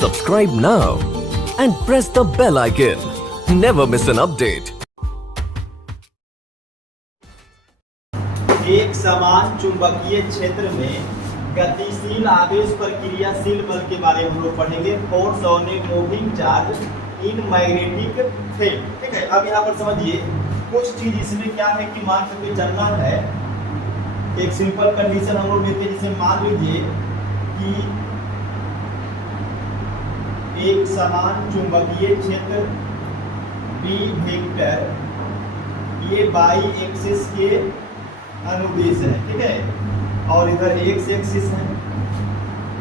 Subscribe now and press the bell icon. Never miss an update. एक समान चुंबकीय क्षेत्र में गतिशील आवेश पर क्रियाशील बल के बारे में हम लोग पढ़ेंगे। Force on a moving charge in magnetic field. ठीक है, अब यहाँ पर समझिए कुछ चीज इसमें क्या है कि मान करके चलना है। एक सिंपल कंडीशन हम लोग लेते हैं, जैसे मान लीजिए कि एक समान चुंबकीय क्षेत्र बी वेक्टर ये बाई एक्सिस के अनुदिश है, ठीक है, और इधर एक्स एक्सिस है,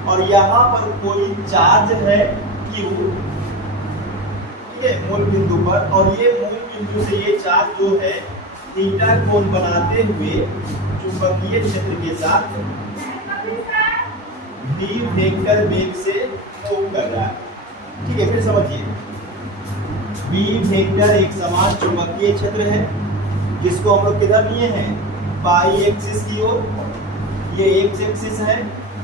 और यहाँ पर कोई चार्ज है Q, ठीक है, मूल बिंदु पर, और ये मूल बिंदु से ये चार्ज जो है थीटा कोण बनाते हुए चुंबकीय क्षेत्र के साथ v वेक्टर वेग से मूव कर रहा है। ठीक है, फिर समझिए v वेक्टर एक समान चुंबकीय क्षेत्र है जिसको हम लोग किधर लिए हैं, बाई एक्सिस की ओर, ये एक्स एक्सिस है,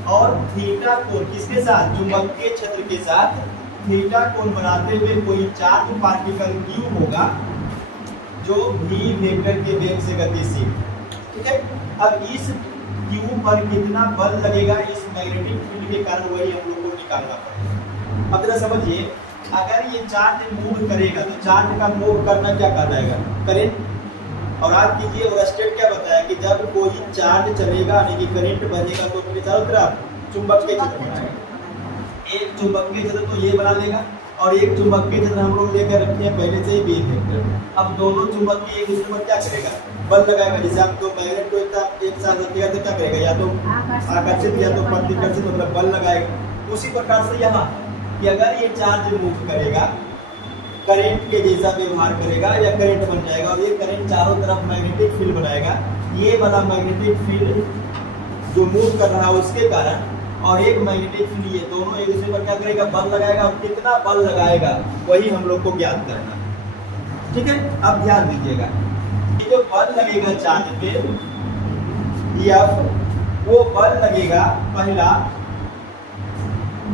और थीटा कोण किसके साथ, चुंबकीय क्षेत्र के साथ थीटा कोण बनाते हुए कोई चार्ज पार्टिकल Q होगा जो v वेक्टर के वेग से गतिशील। ठीक है, अब इस Q पर कितना बल लगेगा इस मैग्नेटिक फील्ड के कारण, वही हम लोग को निकालना पड़ेगा। अब जरा समझिए, अगर ये चार्ज मूव करेगा तो चार्ज का मूव करना क्या कहलाएगा, करंट। और आप कीजिए, और स्टेट क्या बताया कि जब कोई चार्ज चलेगा यानी कि करंट बहेगा तो अपने चारों तरफ चुंबकीय क्षेत्र बनाएगा। एक चुंबकीय क्षेत्र तो ये बना लेगा, और एक चुंबकीय क्षेत्र हम लोग लेकर रखे हैं पहले से ही बी वेक्टर। अब दोनों चुंबकीय एक दूसरे पर क्या करेगा, बल लगाएगा। जैसे आप दो मैग्नेट को एक साथ रखिएगा तो क्या करेगा, या तो आकर्षित या तो प्रतिकर्षित, मतलब बल लगाएगा। उसी प्रकार से यहाँ कि अगर ये चार्ज मूव करेगा, करंट के जैसा व्यवहार करेगा या करंट बन जाएगा, और ये करंट चारों तरफ मैग्नेटिक फील्ड बनाएगा। ये वाला मैग्नेटिक फील्ड जो मूव कर रहा है उसके कारण, और एक मैग्नेटिक फील्ड, ये दोनों एक दूसरे पर क्या करेगा, बल लगाएगा। और कितना बल लगाएगा वही हम लोग को ज्ञात करना। ठीक है, अब ध्यान दीजिएगा, ये जो बल लगेगा चार्ज पे F, वो बल लगेगा पहला,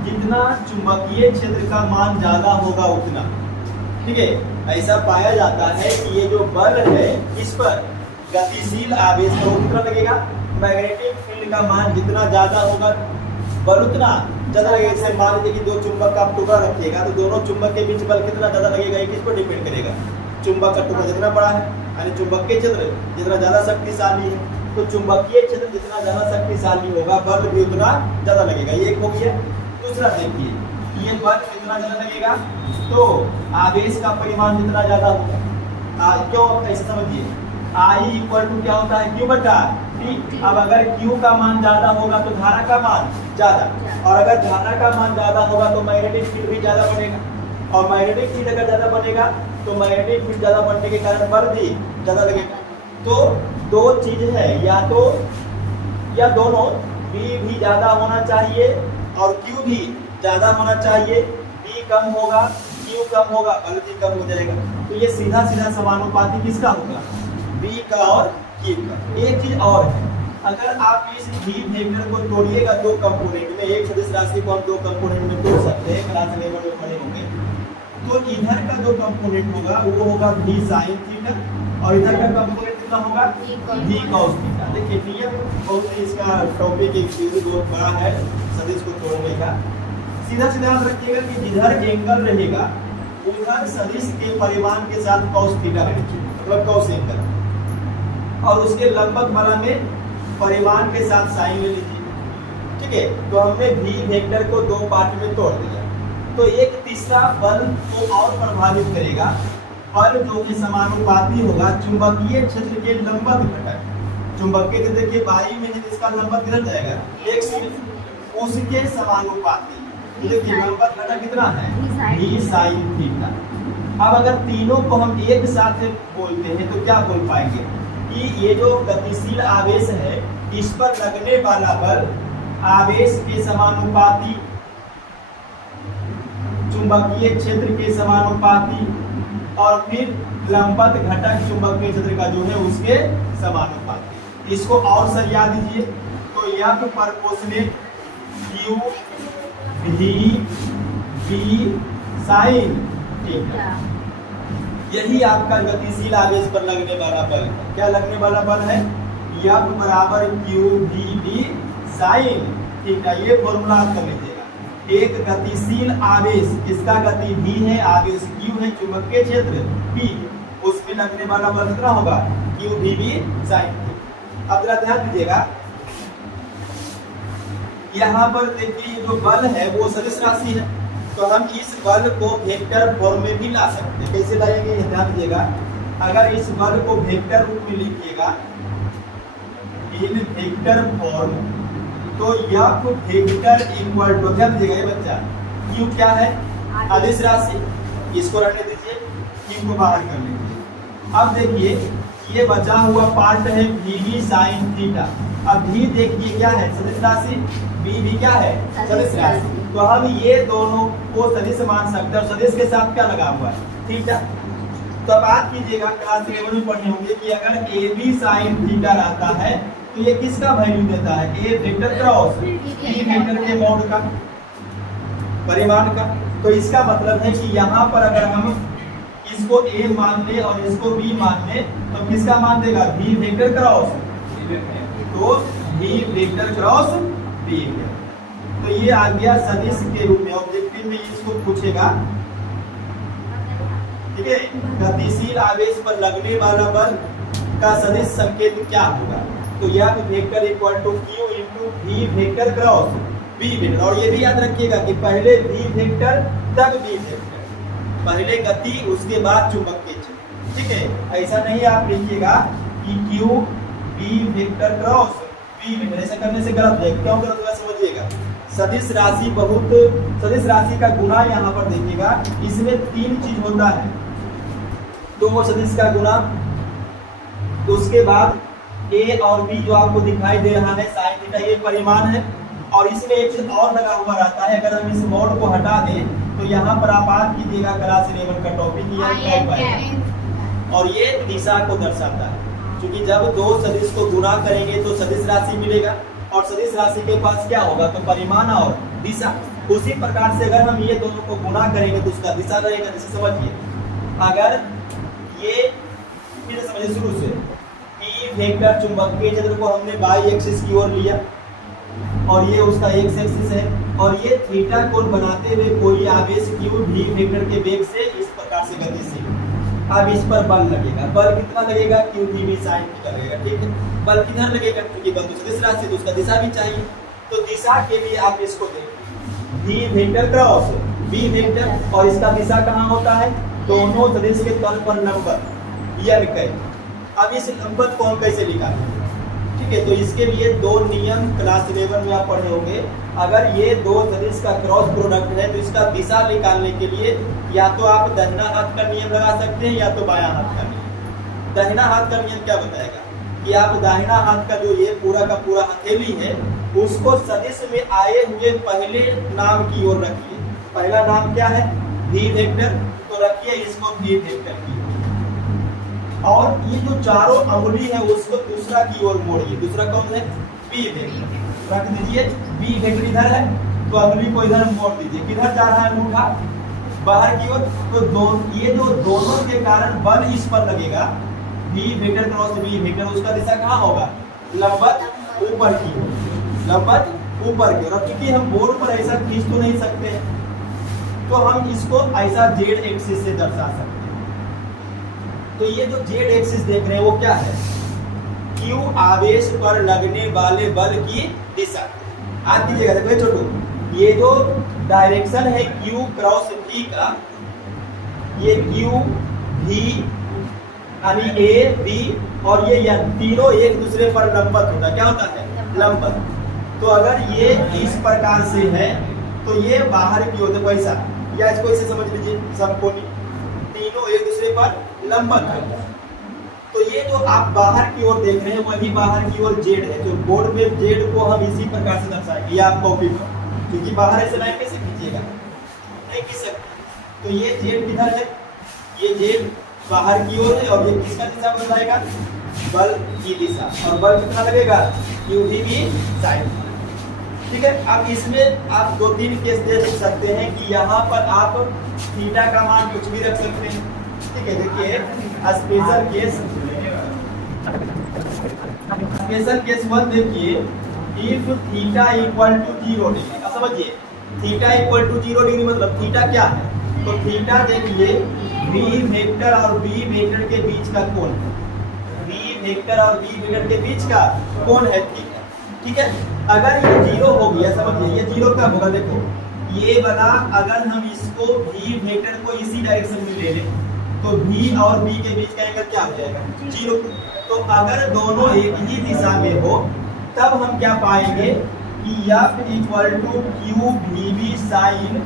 जितना चुंबकीय क्षेत्र का मान ज्यादा होगा उतना। ठीक है, ऐसा पाया जाता है कि ये जो बल है इस पर गतिशील आवेश पर उतना लगेगा। मैग्नेटिक फील्ड का मान जितना ज्यादा होगा बल उतना ज्यादा लगेगा। जैसे मान लीजिए कि दो चुंबक का आप टुकड़ा रखिएगा तो दोनों चुंबक के बीच बल कितना ज्यादा लगेगा, ये किस पर डिपेंड करेगा, चुंबक का टुकड़ा जितना बड़ा है यानी चुंबकीय क्षेत्र जितना ज्यादा शक्तिशाली है, तो चुंबकीय क्षेत्र जितना ज्यादा शक्तिशाली होगा बल भी उतना ज्यादा लगेगा। ये एक हो गया। दूसरा देखिए, ये बल कितना ज्यादा लगेगा तो आवेश का परिमाण जितना ज्यादा होगा। क्यों, ऐसे समझिए, I इक्वल टू क्या होता है, Q बटा T। अब अगर Q का मान ज्यादा होगा तो धारा का मान ज्यादा, और अगर धारा का मान ज्यादा होगा तो मैग्नेटिक फील्ड भी ज्यादा बनेगा, और मैग्नेटिक फील्ड अगर ज्यादा बनेगा तो मैग्नेटिक फील्ड ज्यादा बनने के कारण बल भी ज्यादा लगेगा। तो दो चीज है, या दोनों B भी ज्यादा होना चाहिए और Q भी ज्यादा होना चाहिए। B कम होगा, Q कम होगा, बल भी कम हो जाएगा। तो ये सीधा सीधा समानुपाती किसका होगा, B का और Q का। एक चीज और है, अगर आप इस V वेक्टर को तोड़िएगा दो कंपोनेंट में, एक सदिश राशि को हम दो कंपोनेंट में तोड़ सकते हैं, क्लास लेवल में पढ़े होंगे। तो इधर का जो कंपोनेंट होगा वो होगा V sin थीटा, और इधर का कंपोनेंट कितना होगा, V cos थीटा। देखिए नियम बहुत ही, इसका टॉपिक एक बहुत बड़ा है सदिश को तोड़ने का। सीधा सीधा याद रखिएगा कि जिधर एंगल रहेगा उधर सदिश के परिमाण के साथ cos थीटा रहना चाहिए, मतलब cos एंगल, और उसके लंबवत वाला में परिमाण के साथ साइन ले लीजिए। ठीक है, तो हमने V वेक्टर को दो पार्ट में तोड़ दिया। तो एक तीसरा बल को और प्रभावित करेगा, बल जो कि समानुपाती होगा चुंबकीय क्षेत्र के लंबवत घटक। चुंबकीय क्षेत्र देखिए बाई में है, इसका लंबवत किधर जाएगा, x, उसके समानुपाती। देखिए लंबवत घटक कितना है, V sin थीटा। अब अगर तीनों को हम एक साथ बोलते हैं तो क्या बोल पाएंगे कि ये जो गतिशील आवेश है इस पर लगने वाला बल आवेश के समानुपाती, चुंबकीय क्षेत्र के समानुपाती, और फिर लंबवत घटक चुंबकीय क्षेत्र का जो है उसके समानुपाती। इसको और सरिया दीजिए तो F proportionate Q V B sine theta. यही आपका गतिशील आवेश पर लगने वाला बल है। क्या लगने वाला बल है? F बराबर Q V B sine theta. ये फॉर्मूला आप कर लीजिएगा। एक गतिशील आवेश, इसका गति v है, आवेश q है, चुंबकीय क्षेत्र p, उसमें लगने वाला बल कितना होगा? Q V B sine theta. अब जरा ध्यान दीजिएगा, यहाँ पर देखिए ये जो बल है वो सदिश राशि है, तो हम इस बल को वेक्टर फॉर्म में भी ला सकते हैं। कैसे लाएंगे? ध्यान दीजिएगा, अगर इस बल को वेक्टर रूप में लिखिएगा इन वेक्टर फॉर्म, तो F वेक्टर इक्वल टू, ध्यान दीजिएगा ये बच्चा, Q क्या है? अदिश राशि, इसको रखने दीजिए, Q को बाहर कर लीजिए। अब देखिए ये बचा हुआ पार्ट है VB sin थीटा। अब V देखिए क्या है? सदिश राशि। VB क्या है? सदिश राशि। तो हम ये दोनों को सदिश मान सकते हैं, और सदिश के साथ क्या लगा हुआ है? थीटा। तो अब बात कीजिएगा, क्लास 11 में पढ़े होंगे कि अगर AB sin थीटा रहता है तो ये किसका वैल्यू देता है? A vector cross B vector के मॉड का, परिमाण का। तो इसका मतलब है कि यहाँ पर अगर हम इसको A मान ले और इसको B मान ले तो किसका मान देगा? B वेक्टर क्रॉस, तो B वेक्टर क्रॉस B। तो ये आ गया सदिश के रूप में, ऑब्जेक्टिव में इसको पूछेगा, ठीक है। गतिशील आवेश पर लगने वाला बल का सदिश संकेत क्या होगा? तो यह vector equal to Q into V vector cross B vector. और ये भी याद रखिएगा कि पहले वी वेक्टर तब बी वेक्टर, पहले गति उसके बाद चुंबकीय क्षेत्र, ठीक है। ऐसा नहीं आप लिखिएगा कि Q B vector cross B vector, ऐसा करने से गलत है। क्यों गलत होगा समझिएगा, सदिश राशि बहुत, सदिश राशि का गुणा यहाँ पर देखिएगा, इसमें तीन चीज होता है। तो वो सदिश का गुणा, उसके बाद A और B जो आपको दिखाई दे रहा है साइन थीटा, ये परिमाण है। और इसमें एक चीज और लगा हुआ रहता है, अगर हम इस मोड को हटा दें तो यहाँ पर आप बात कीजिएगा, क्लास 11 का टॉपिक ये, और ये दिशा को दर्शाता है। क्योंकि जब दो सदिश को गुणा करेंगे तो सदिश राशि मिलेगा, और सदिश राशि के पास क्या होगा? तो परिमाण और दिशा। उसी प्रकार से अगर हम ये दोनों को गुणा करेंगे तो उसका दिशा रहेगा। जैसे समझिए, अगर ये फिर समझिए शुरू से, P वेक्टर चुंबकीय क्षेत्र को हमने बाई एक्सिस की ओर लिया और ये उसका एक्स एक्सिस है, और ये थीटा कोण बनाते हुए कोई आवेश Q V वेक्टर के वेग से इस प्रकार से गतिशील। अब इस पर बल लगेगा, बल कितना लगेगा? Q V B sin theta लगेगा, ठीक है। बल किधर लगेगा? क्योंकि बल तो सदिश राशि, तो उसका दिशा भी चाहिए। तो दिशा के लिए आप इसको देखिए, V vector cross B vector, और इसका दिशा कहाँ होता है? दोनों सदिश के तल पर लंबवत, यह कहे। अब इस लंबवत को हम कैसे निकालें? ठीक है, तो इसके लिए दो नियम क्लास 11 में आप पढ़े होंगे। अगर ये दो सदिश का क्रॉस प्रोडक्ट है तो इसका दिशा निकालने के लिए या तो आप दाहिना हाथ का नियम लगा सकते हैं या तो बायां हाथ का नियम। दाहिना हाथ का नियम क्या बताएगा कि आप दाहिना हाथ का जो ये पूरा का पूरा हथेली है उसको सदिश में आए हुए पहले नाम की ओर रखिए। पहला नाम क्या है? V वेक्टर, तो रखिए इसको V वेक्टर की, और ये जो चारों अंगुली है उसको दूसरा की ओर मोड़िए। दूसरा कौन है? B वेक्टर, रख दीजिए। B वेक्टर इधर है तो अंगुली को इधर मोड़ दीजिए। किधर जा रहा है अंगूठा? बाहर की ओर। तो ये जो दोनों के कारण बल इस पर लगेगा, V vector cross B vector, उसका दिशा कहाँ होगा? लंबवत ऊपर की ओर, लंबवत ऊपर की ओर। अब क्योंकि हम बोर्ड पर ऐसा खींच तो नहीं सकते हैं, तो हम इसको ऐसा जेड एक्सिस से दर्शा सकते हैं। तो ये जो जेड एक्सिस देख रहे हैं वो क्या है? Q आवेश पर लगने वाले बल की दिशा। आज कीजिएगा, देखो छोटू, ये जो डायरेक्शन है Q क्रॉस V का, ये Q V यानी A B और ये तीनों एक दूसरे पर लंबवत होता है। क्या होता है? लंबवत। तो अगर ये इस प्रकार से है तो ये बाहर की ओर, देखो ऐसा, या इसको ऐसे समझ लीजिए, समकोणी, तीनों एक दूसरे पर लंबवत है। तो ये जो आप बाहर की ओर देख रहे हैं वही बाहर की ओर जेड है। जो बोर्ड में जेड को हम इसी प्रकार से दर्शाएंगे, ये आप कॉपी पर, क्योंकि बाहर ऐसे लाइन कैसे खींचिएगा? नहीं खींच सकते। तो ये जेड किधर है? ये जेड बाहर की ओर है, और ये किसका दिशा बताएगा? बल की दिशा। और बल कितना लगेगा? Q V B sin। ठीक है। अब इसमें आप 2-3 केस दे सकते हैं कि यहाँ पर आप थीटा का मान कुछ भी रख सकते हैं। ठीक है, देखिए स्पेशल केस 1 देखिए, if theta equal to 0 degree. अब समझिए थीटा इक्वल टू 0 डिग्री मतलब थीटा क्या है, तो थीटा देखिए v वेक्टर और b वेक्टर के बीच का कोण, v वेक्टर और b वेक्टर के बीच का कोण है थीटा। ठीक है, अगर ये 0 हो गया, समझिए ये 0 कब होगा, देखो ये वाला अगर हम इसको v वेक्टर को इसी डायरेक्शन में ले लें तो v और b के बीच का एंगल क्या हो जाएगा, 0। तो अगर दोनों एक ही दिशा में हो तब हम क्या पाएंगे कि f equal to Q V B sine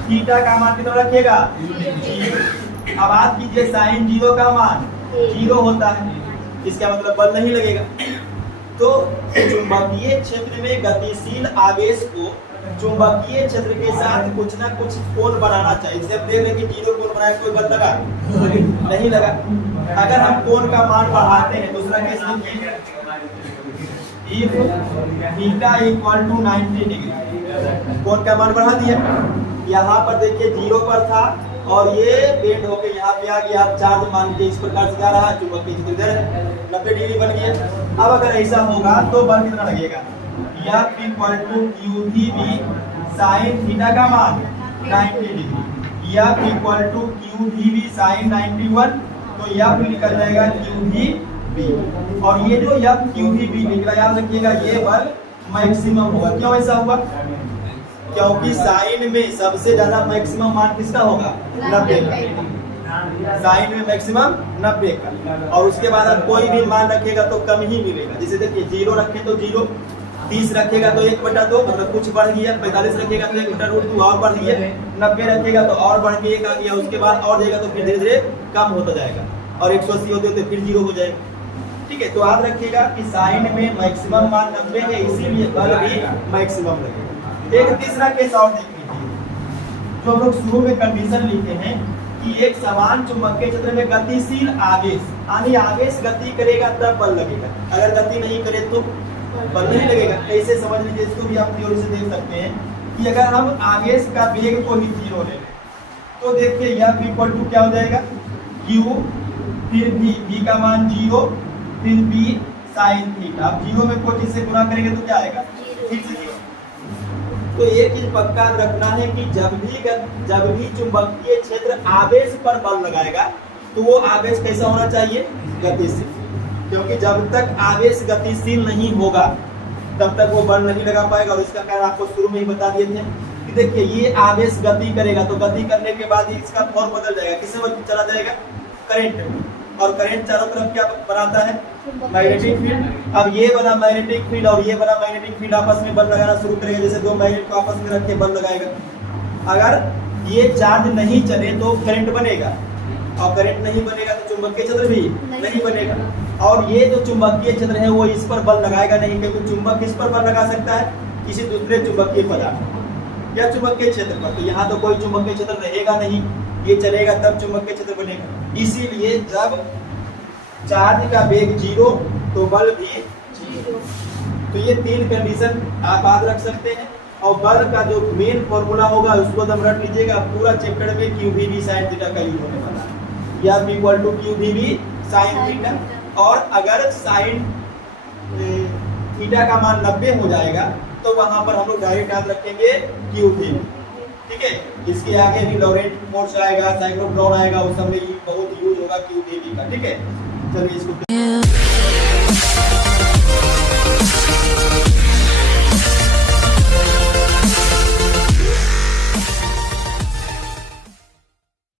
theta का मान कितना रखेगा, 0। अब बात कीजिए साइन 0 का मान 0 होता है, इसका मतलब बल नहीं लगेगा। तो चुंबकीय क्षेत्र में गतिशील आवेश को चुंबकीय क्षेत्र के साथ कुछ ना कुछ कोण बनाना चाहिए। जैसे देख रहे कि 0 कोण बनाए कोई बल लगा नहीं लगा। अगर हम कोण का मान बढ़ाते हैं, दूसरा केस देखिए, if theta equal to 90 degree, कोण का मान बढ़ा दिया। यहाँ पर देखिए 0 पर था और ये बेंड होकर यहाँ पे आ गया, चार्ज मान के इस प्रकार से जा रहा है, चुंबकीय क्षेत्र इधर 90 डिग्री बन गया। अब अगर ऐसा होगा तो बल कितना लगेगा, F equal to Q V B sine theta का मान 90 degree, F equal to Q V B sine 91, तो F निकल जाएगा क्यू वी बी। और ये जो F क्यू वी बी निकला, याद रखिएगा ये बल मैक्सिमम होगा। क्यों ऐसा हुआ, क्योंकि साइन में सबसे ज्यादा मैक्सिमम मान किसका होगा, 90 का। साइन में मैक्सिमम 90 का, और उसके बाद आप कोई भी मान रखेगा तो कम ही मिलेगा। जैसे देखिए 0 रखे तो 0, 30 रखेगा तो 1/2 मतलब कुछ बढ़ गया, 45 रखेगा तो 1/√2 और बढ़ गया, 90 रखेगा तो और बढ़ के 1 आ गया, उसके बाद और देगा तो फिर धीरे धीरे कम होता जाएगा, और 180 होते होते फिर 0 हो जाएगा। ठीक है, तो याद रखिएगा कि साइन में मैक्सिमम मान 90 है, इसीलिए बल भी मैक्सिमम लगेगा। एक तीसरा केस और देख लीजिए, जो हम लोग शुरू में कंडीशन लिखे हैं कि एक समान चुंबकीय क्षेत्र में गतिशील आवेश, यानी आवेश गति करेगा तब बल लगेगा, अगर गति नहीं करे तो बल नहीं लगेगा। ऐसे समझ लीजिए, इसको भी आप थ्योरी से देख सकते हैं कि अगर हम आवेश का वेग को ही 0 ले लें तो देखिए F इक्वल टू क्या हो जाएगा, Q फिर V का मान 0 फिर B साइन थीटा। अब 0 में कोई चीज से गुणा करेंगे तो क्या आएगा, फिर से 0। तो एक चीज पक्का रखना है कि जब भी चुंबकीय क्षेत्र आवेश पर बल लगाएगा तो वो आवेश कैसा होना चाहिए, गतिशील, क्योंकि जब तक आवेश गतिशील नहीं होगा तब तक वो बल नहीं लगा पाएगा। और इसका कारण आपको शुरू में ही बता दिए थे कि देखिए ये आवेश गति करेगा तो गति करने के बाद इसका फॉर्म बदल जाएगा, किससे बदल चला जाएगा, करंट, और करंट चारों तरफ क्या बनाता है, मैग्नेटिक फील्ड। अब ये वाला मैग्नेटिक फील्ड और ये वाला मैग्नेटिक फील्ड आपस में बल लगाना शुरू करेगा, जैसे दो मैग्नेट को आपस में रख के बल लगाएगा। अगर ये चार्ज नहीं चले तो करंट बनेगा, और करंट नहीं बनेगा तो चुंबकीय क्षेत्र भी नहीं बनेगा। और ये जो चुंबकीय क्षेत्र है वो इस पर बल लगाएगा नहीं, क्योंकि चुंबक किस पर बल लगा सकता है, किसी दूसरे चुंबकीय पदार्थ या चुंबकीय क्षेत्र पर। तो यहाँ तो कोई चुंबकीय क्षेत्र रहेगा नहीं, ये चलेगा तब चुंबकीय क्षेत्र बनेगा। इसीलिए जब चार्ज का वेग 0 तो बल भी 0। तो ये 3 कंडीशन आप याद रख सकते हैं। और बल का जो मेन फॉर्मूला होगा उसको दम रख लीजिएगा, पूरा चैप्टर में Q V B sine theta का यूज होने वाला है, या B equal to Q V B sine theta. और अगर साइन थीटा का मान 90 हो जाएगा तो वहां पर हम लोग डायरेक्ट याद रखेंगे क्यू वी। ठीक है, इसके आगे भी लॉरेंट फोर्स आएगा, साइक्लोट्रॉन आएगा, उस समय बहुत यूज होगा क्यू वी का। ठीक है, चलिए इसको